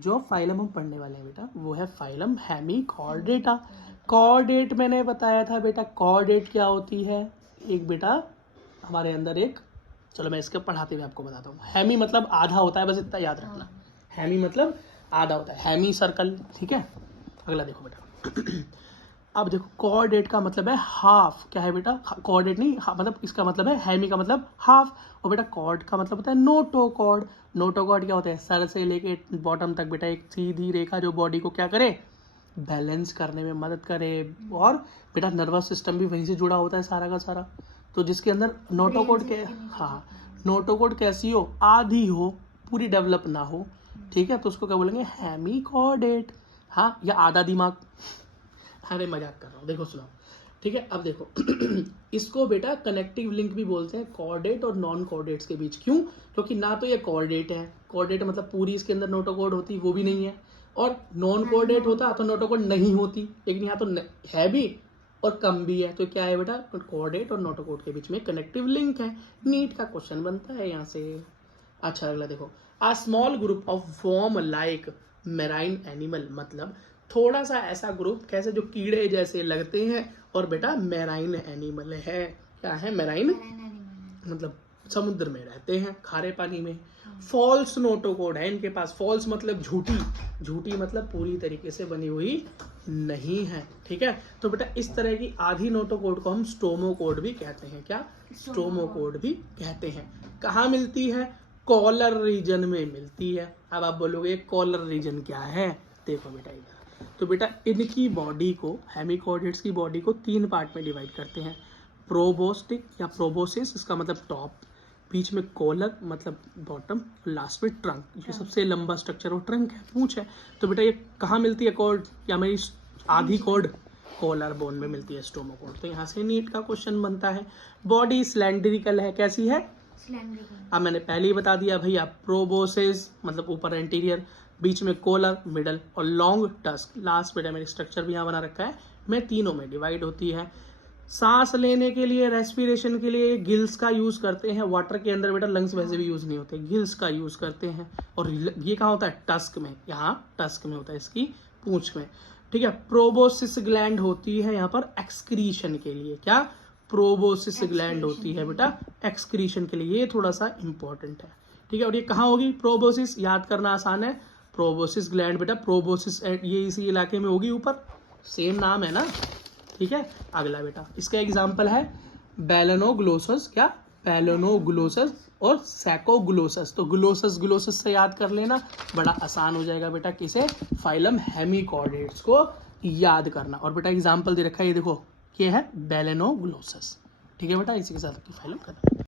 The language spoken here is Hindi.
जो फाइलम हम पढ़ने वाले हैं बेटा वो है फाइलम हेमिकॉर्डेटा। कॉर्डेट मैंने बताया था बेटा, कॉर्डेट क्या होती है, एक बेटा हमारे अंदर एक, चलो मैं इसके पढ़ाते हुए आपको बताता हूँ। हेमी मतलब आधा होता है, बस इतना याद रखना, हेमी मतलब आधा होता है, हेमी सर्कल, ठीक है। अगला देखो बेटा अब देखो कॉर्डेट का मतलब है हाफ, क्या है बेटा, कॉर्डेट नहीं मतलब इसका मतलब है हेमी का मतलब हाफ, और बेटा कॉर्ड का मतलब होता है नोटोकॉर्ड। नोटोकॉर्ड क्या होता है, सर से लेके बॉटम तक बेटा एक सीधी रेखा जो बॉडी को क्या करे, बैलेंस करने में मदद करे, और बेटा नर्वस सिस्टम भी वहीं से जुड़ा होता है सारा का सारा। तो जिसके अंदर नोटोकॉर्ड के, हाँ नोटोकॉर्ड कैसी हो, आधी हो, पूरी डेवलप ना हो, ठीक है, तो उसको क्या बोलेंगे, हेमिकॉर्डेट। हाँ, या आधा दिमाग, अरे मजाक कर रहा हूँ, देखो सुनो, ठीक है। अब देखो इसको बेटा कनेक्टिव लिंक भी बोलते हैं कॉर्डेट और नॉन कॉर्डेट्स के बीच। क्यों, क्योंकि ना तो ये कॉर्डेट है, कॉर्डेट मतलब पूरी इसके अंदर नोटोकॉर्ड होती, वो भी नहीं है, और नॉन कॉर्डेट होता तो नोटोकॉर्ड नहीं होती, लेकिन यहाँ तो है भी और कम भी है, तो क्या है बेटा, कॉर्डेट और नोटोकॉर्ड के बीच में कनेक्टिव लिंक है। नीट का क्वेश्चन बनता है यहाँ से। अच्छा अगला देखो, a small group of worm like marine animal, मतलब थोड़ा सा ऐसा ग्रुप कैसे जो कीड़े जैसे लगते हैं, और बेटा मेराइन एनिमल है, क्या है, मेराइन मतलब समुद्र में रहते हैं, खारे पानी में। फॉल्स नोटोकॉर्ड है इनके पास, फॉल्स मतलब झूठी, झूठी मतलब पूरी तरीके से बनी हुई नहीं है, ठीक है। तो बेटा इस तरह की आधी नोटोकॉर्ड को हम स्टोमोकॉर्ड भी कहते हैं, क्या, स्टोमोकॉर्ड भी कहते हैं। कहाँ मिलती है, कॉलर रीजन में मिलती है। अब आप बोलोगे कॉलर रीजन क्या है, देखो बेटा इधर, तो बेटा इनकी बॉडी को, हेमिकॉर्डेट्स की बॉडी को 3 पार्ट में डिवाइड करते हैं, प्रोबोस्टिक या प्रोबोसिस, इसका मतलब टॉप, बीच में कॉलर मतलब बॉटम, लास्ट में ट्रंक, ये सबसे लंबा स्ट्रक्चर और ट्रंक है, पूंछ है। तो बेटा ये कहाँ मिलती है कॉर्ड, या मेरी आधी कॉर्ड, कॉलर बोन में मिलती है स्टोमोकॉर्ड। तो यहाँ से नीट का क्वेश्चन बनता है। बॉडी सिलेंड्रिकल है, कैसी है, अब मैंने पहले ही बता दिया भैया, प्रोबोसिस मतलब ऊपर एंटीरियर, बीच में कॉलर, मिडल और लॉन्ग टस्क, लास्ट बेटा मेरी स्ट्रक्चर भी यहाँ बना रखा है, मैं तीनों में डिवाइड होती है। सांस लेने के लिए, रेस्पिरेशन के लिए गिल्स का यूज करते हैं, वाटर के अंदर बेटा लंग्स वैसे भी यूज नहीं होते, गिल्स का यूज करते हैं। और ये कहाँ होता है, टस्क में, यहाँ टस्क में होता है, इसकी पूंछ में, ठीक है। प्रोबोसिस ग्लैंड होती है यहाँ पर एक्सक्रीशन के लिए, क्या, प्रोबोसिस ग्लैंड होती है बेटा एक्सक्रीशन के लिए, ये थोड़ा सा इंपॉर्टेंट है, ठीक है। और ये कहाँ होगी, प्रोबोसिस, याद करना आसान है, प्रोबोसिस ग्लैंड बेटा, प्रोबोसिस ये इसी इलाके में होगी, ऊपर सेम नाम है ना, ठीक है। अगला बेटा इसका एग्जांपल है बेलेनोग्लोसस, क्या, बेलेनोग्लोसस और सैकोग्लोसस। तो ग्लोसस ग्लोसस से याद कर लेना, बड़ा आसान हो जाएगा बेटा किसे, फाइलम हेमिकॉर्डेट्स को याद करना। और बेटा एग्जांपल दे रखा है, ये देखो ये है बेलेनोग्लोसस, ठीक है बेटा, इसी के साथ फाइलम खत्म।